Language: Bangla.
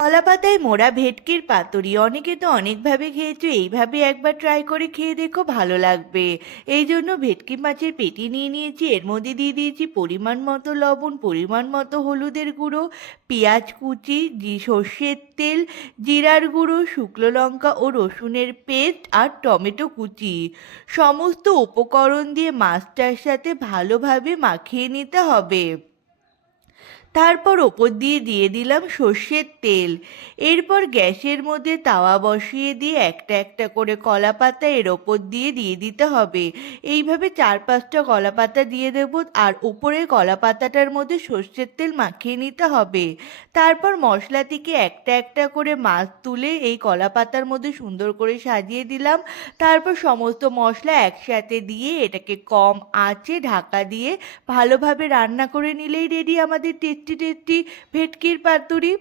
কলাপাতায় মোড়া ভেটকির পাতুরি অনেকে তো অনেকভাবে খেয়েছো, এইভাবে একবার ট্রাই করে খেয়ে দেখো, ভালো লাগবে। এই জন্য ভেটকি মাছের পেটি নিয়ে নিয়েছি, এর মধ্যে দিয়ে দিয়েছি পরিমাণ মতো লবণ, পরিমাণ মতো হলুদের গুঁড়ো, পেঁয়াজ কুচি, সর্ষের তেল, জিরার গুঁড়ো, শুকনো লঙ্কা ও রসুনের পেস্ট আর টমেটো কুচি। সমস্ত উপকরণ দিয়ে মাছটার সাথে ভালোভাবে মাখিয়ে নিতে হবে। তারপর ওপর দিয়ে দিয়ে দিলাম সর্ষের তেল। এরপর গ্যাসের মধ্যে তাওয়া বসিয়ে দিয়ে একটা একটা করে কলা পাতা এর ওপর দিয়ে দিয়ে দিতে হবে। এইভাবে 4-5টা কলা পাতা দিয়ে দেবো, আর ওপরে কলা পাতাটার মধ্যে সর্ষের তেল মাখিয়ে নিতে হবে। তারপর মশলা থেকে একটা একটা করে মাছ তুলে এই কলা পাতার মধ্যে সুন্দর করে সাজিয়ে দিলাম। তারপর সমস্ত মশলা একসাথে দিয়ে এটাকে কম আঁচে ঢাকা দিয়ে ভালোভাবে রান্না করে নিলেই রেডি আমাদের টেস্টি টেস্টি ভেটকির পাতুরি।